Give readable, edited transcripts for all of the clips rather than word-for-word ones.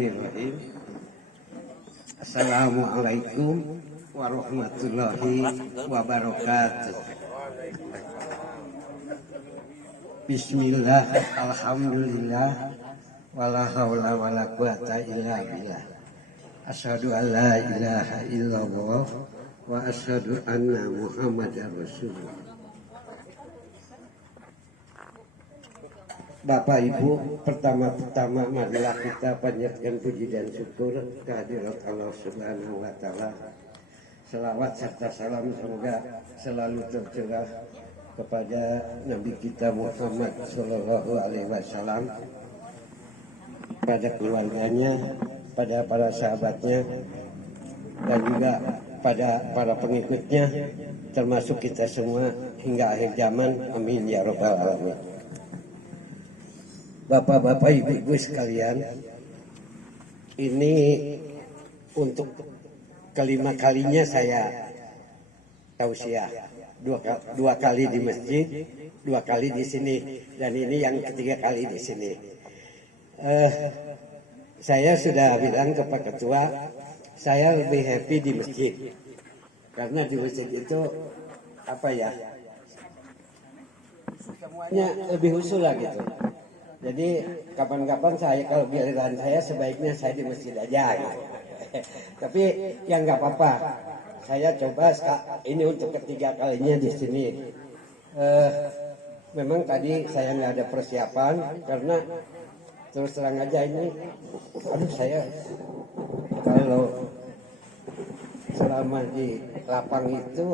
Bismillahirrahmanirrahim. Assalamualaikum warahmatullahi wabarakatuh. Bismillah, alhamdulillah, wala haula wala quwata illa billah. Asyhadu an la ilaha illallah wa asyhadu anna Muhammadar Rasulullah. Bapak Ibu, pertama-tama marilah kita panjatkan puji dan syukur kehadirat Allah Subhanahu wa taala. Selawat serta salam semoga selalu tercurah kepada Nabi kita Muhammad sallallahu alaihi wasallam, pada keluarganya, pada para sahabatnya, dan juga pada para pengikutnya, termasuk kita semua hingga akhir zaman. Amin ya rabbal alamin. Bapak-bapak, ibu-ibu sekalian, ini untuk kelima kalinya saya tausiah. Dua kali di masjid, 2 kali di sini, dan ini yang ketiga kali di sini. Saya sudah bilang ke Pak Ketua, saya lebih happy di masjid, karena di masjid itu apa ya, semuanya lebih usul lah gitu. Jadi kapan-kapan saya kalau giliran saya sebaiknya saya di masjid aja gitu. Tapi yang nggak apa-apa, saya coba ini untuk ketiga kalinya di sini. Memang tadi saya nggak ada persiapan karena terus terang aja ini, saya kalau selama di lapang itu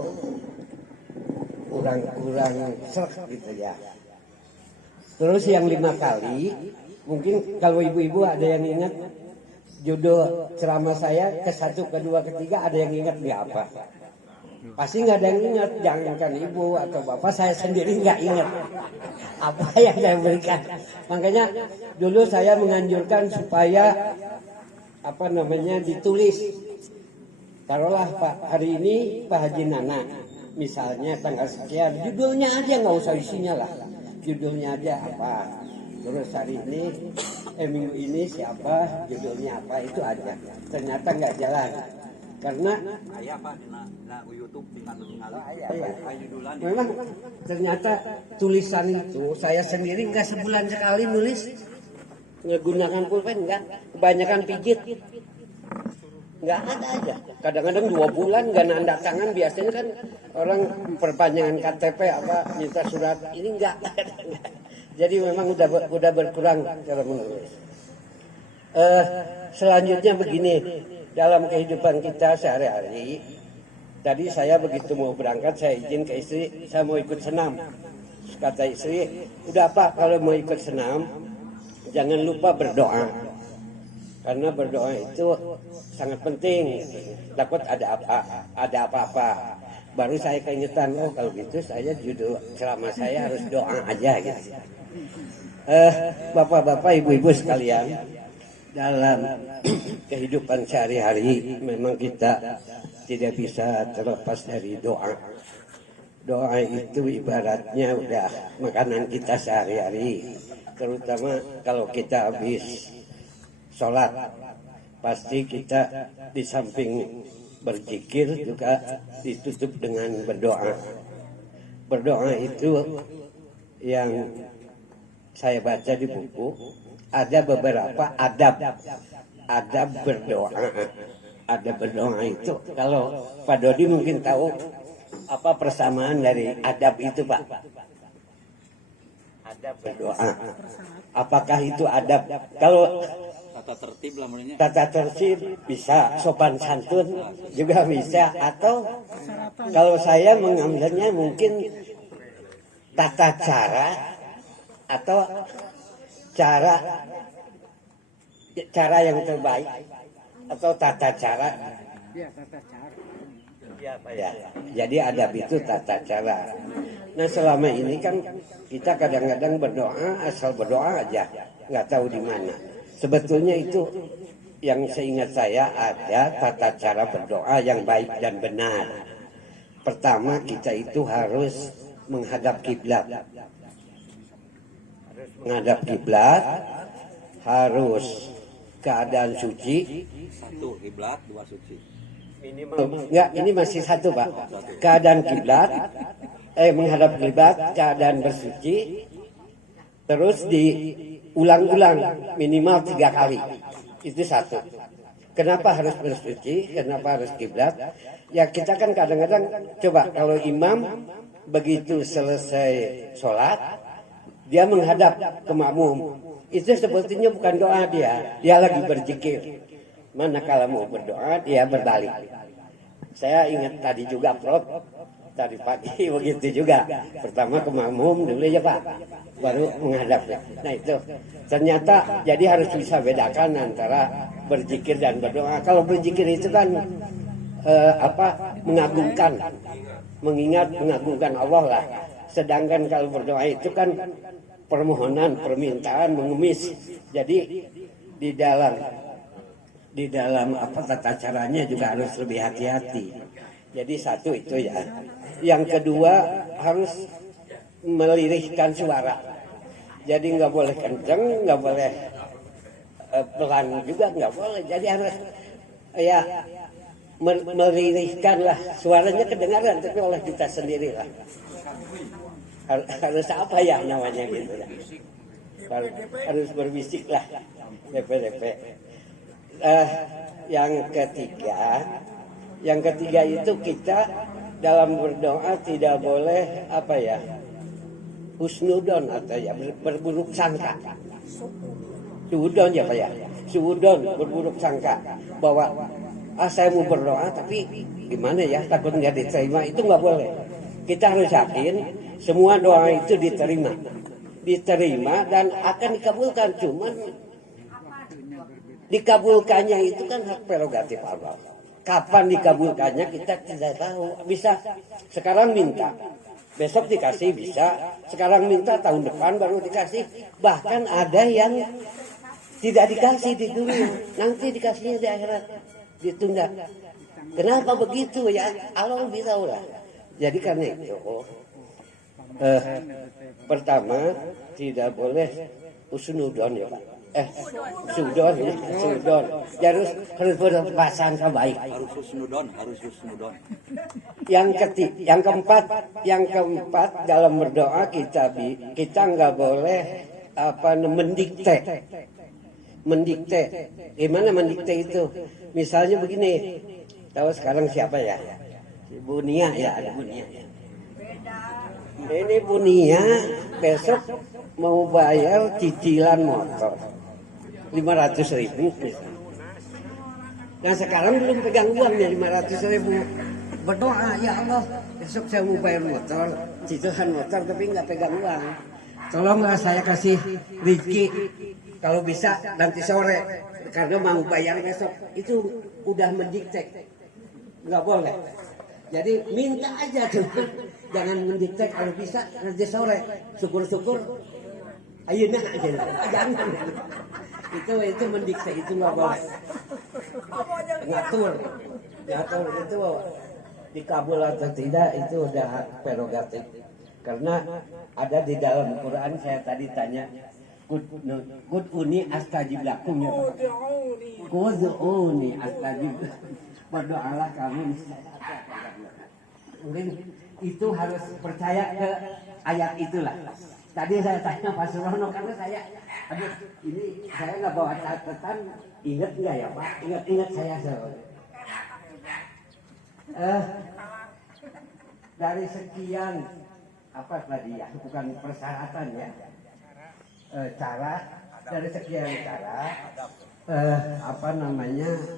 kurang serak gitu ya. Terus yang 5 kali, mungkin kalau ibu-ibu ada yang ingat judul ceramah saya ke-1, ke-2, ke-3, ada yang ingat nggak apa? Pasti nggak ada yang ingat, jangankan ibu atau bapak, saya sendiri nggak ingat apa yang saya berikan. Makanya dulu saya menganjurkan supaya ditulis. Taruhlah Pak, hari ini Pak Haji Nana, misalnya tanggal sekian, judulnya aja, nggak usah isinya lah. Judulnya aja apa, terus hari ini minggu ini siapa, judulnya apa, itu aja. Ternyata nggak jalan karena memang ternyata tulisan itu saya sendiri nggak sebulan sekali nulis, menggunakan pulpen, nggak, kebanyakan pijit, nggak ada aja. Kadang-kadang 2 bulan nggak nanda tangan, biasanya kan orang perpanjangan KTP minta surat, ini enggak. Jadi memang udah berkurang cara menulis. Selanjutnya begini, dalam kehidupan kita sehari-hari, tadi saya begitu mau berangkat, saya izin ke istri, saya mau ikut senam. Kata istri, udah Pak, kalau mau ikut senam jangan lupa berdoa, karena berdoa itu sangat penting. Takut ada apa-apa. Baru saya keingetan, kalau gitu saya judul ceramah saya harus doa aja gitu. Bapak-bapak, ibu-ibu sekalian, dalam kehidupan sehari-hari memang kita tidak bisa terlepas dari doa. Doa itu ibaratnya udah makanan kita sehari-hari. Terutama kalau kita habis sholat, pasti kita di samping berzikir juga ditutup dengan berdoa. Berdoa itu yang saya baca di buku, ada beberapa adab berdoa. Ada berdoa itu, kalau Pak Dodi mungkin tahu apa persamaan dari adab itu, Pak? Adab berdoa. Apakah itu adab? Kalau tata tertib bisa, sopan santun juga bisa, atau kalau saya mengambilnya mungkin tata cara atau cara yang terbaik, atau tata cara. Ya, jadi adab itu tata cara. Nah, selama ini kan kita kadang-kadang berdoa asal berdoa aja, nggak tahu di mana. Sebetulnya itu yang seingat saya ada tata cara berdoa yang baik dan benar. Pertama, kita itu harus menghadap kiblat. Menghadap kiblat, harus keadaan suci. Satu kiblat, dua suci. Minimal enggak, ini masih satu Pak. Keadaan kiblat, menghadap kiblat, keadaan bersuci, terus diulang-ulang minimal 3 kali. Itu satu. Kenapa harus bersuci? Kenapa harus kiblat? Ya kita kan kadang-kadang coba kalau imam begitu selesai sholat, dia menghadap ke makmum. Itu sepertinya bukan doa dia lagi berzikir. Manakala mau berdoa, dia berbalik. Saya ingat tadi juga Prof, tadi pagi begitu juga. Pertama ke makmum dulu ya Pak, baru menghadap. Nah itu ternyata jadi harus bisa bedakan antara berzikir dan berdoa. Kalau berzikir itu kan mengagungkan, mengingat, mengagungkan Allah lah. Sedangkan kalau berdoa itu kan permohonan, permintaan, mengemis. Jadi di dalam tata caranya juga harus lebih hati-hati. Jadi satu itu ya. Yang kedua harus melirihkan suara. Jadi nggak boleh kenceng, nggak boleh pelan juga nggak boleh. Jadi harus ya melirihkan lah. Suaranya kedengaran tapi oleh kita sendiri lah. Harus apa ya namanya gitu ya. Harus berbisik lah. DP. Yang ketiga itu kita dalam berdoa tidak boleh husnudon atau ya berburuk sangka. Suudon ya Pak ya. Suudon berburuk sangka bahwa saya mau berdoa tapi gimana ya takut nggak diterima, itu nggak boleh. Kita harus yakin semua doa itu diterima dan akan dikabulkan. Cuman dikabulkannya itu kan hak prerogatif Allah. Kapan dikabulkannya kita tidak tahu. Bisa sekarang minta, besok dikasih bisa. Sekarang minta tahun depan baru dikasih. Bahkan ada yang tidak dikasih di dunia, nanti dikasihnya di akhirat, ditunda. Kenapa begitu ya? Allah lebih tahu lah. Jadi karena itu, pertama tidak boleh usnudon ya Pak. Sudon. Harus berprasangka baik. Harus husnudon. Yang keempat dalam berdoa kita nggak boleh mendikte. Gimana mendikte itu? Misalnya begini, tahu sekarang siapa ya? Bu Nia ya, ada Bu Nia. Ini Bu Nia besok mau bayar cicilan motor 500.000. Nah sekarang belum pegang uangnya 500.000. Berdoa, ya Allah besok saya mau bayar motor, cicilan motor tapi nggak pegang uang. Tolonglah saya kasih rezeki kalau bisa nanti sore karena mau bayar besok. Itu udah mendikte, nggak boleh. Jadi minta aja tuh, jangan mendikte kalau bisa nanti sore. Syukur-syukur, ayeuna aja, jangan. Itu mendikte, itu nggak boleh. Ngatur itu dikabul atau tidak itu udah hak prerogatif. Karena ada di dalam Quran, saya tadi tanya, Qud'uni astajib lakum ya Pak. Qud'uni astajib. Berdoalah kami. Mungkin itu harus percaya ke ayat itulah. Tadi saya tanya Pak Surono karena ini saya nggak bawa catatan, ingat nggak ya Pak? Ingat saya selalu. Dari sekian tadi ya, bukan persyaratan ya, cara dari sekian cara,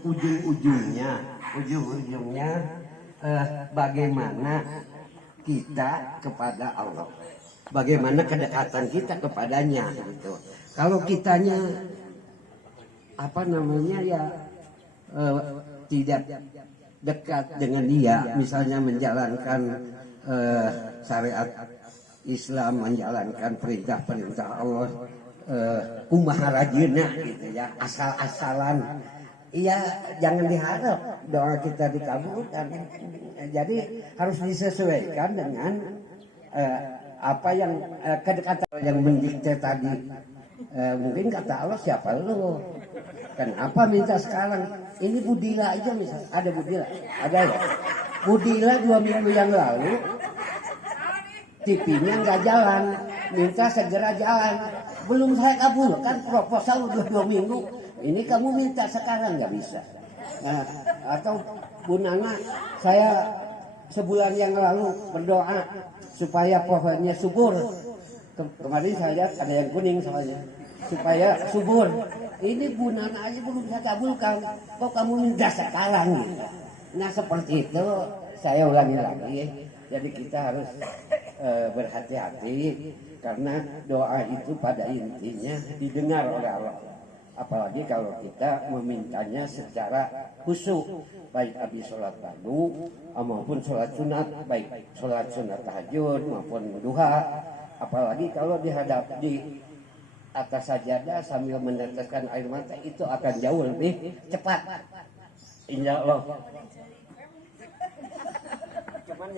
ujung-ujungnya bagaimana kita kepada Allah, bagaimana kedekatan kita kepadanya gitu. Kalau kitanya tidak dekat dengan dia, misalnya menjalankan syariat Islam, menjalankan perintah-perintah Allah, kumaha rajina gitu ya, asal-asalan, iya jangan diharap doa kita dikabulkan. Jadi harus disesuaikan dengan apa yang kedekatan yang mendikte tadi. Mungkin kata Allah, siapa lu Kenapa minta sekarang? Ini Budila aja misalnya. Ada Budila? Ada ya? Budila 2 minggu yang lalu TV-nya nggak jalan. Minta segera jalan. Belum saya kabulkan proposal udah 2 minggu. Ini kamu minta sekarang nggak bisa. Nah, atau Bu Nana, saya sebulan yang lalu berdoa supaya pohonnya subur. Kemarin saya lihat ada yang kuning soalnya. Supaya subur. Ini Bu Nana aja belum bisa kabulkan. Kok kamu minta sekarang gitu. Nah seperti itu saya ulangi lagi. Jadi kita harus berhati-hati. Karena doa itu pada intinya didengar oleh Allah. Apalagi kalau kita memintanya secara khusyuk, baik habis sholat fardu maupun sholat sunat, baik sholat sunat tahajud maupun duha. Apalagi kalau dihadap di atas sajadah sambil meneteskan air mata, itu akan jauh lebih cepat, insya Allah.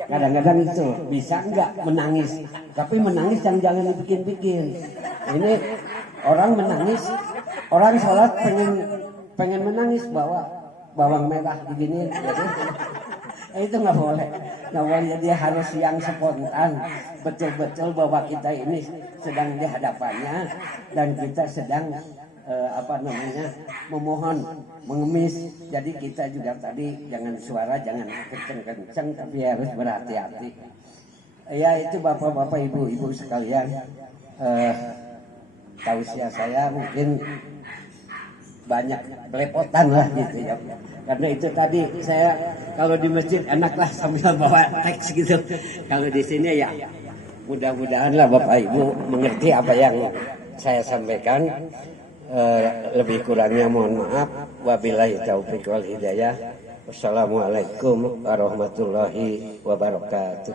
Kadang-kadang itu bisa enggak menangis, tapi menangis jangan dibikin-bikin. Ini orang menangis, orang sholat pengen menangis bawa bawang merah begini, gitu. Itu nggak boleh. Dia harus yang spontan, betul-betul bahwa kita ini sedang di hadapannya dan kita sedang memohon, mengemis. Jadi kita juga tadi jangan suara jangan kenceng-kenceng, tapi harus berhati-hati. Ya itu bapak-bapak, ibu-ibu sekalian, tausiah saya mungkin banyak belepotan lah gitu ya. Karena itu tadi saya kalau di masjid enak lah sambil bawa teks gitu. Kalau di sini ya mudah-mudahan lah Bapak Ibu mengerti apa yang saya sampaikan. Lebih kurangnya mohon maaf. Wabillahi taufiq wal hidayah. Wassalamualaikum warahmatullahi wabarakatuh.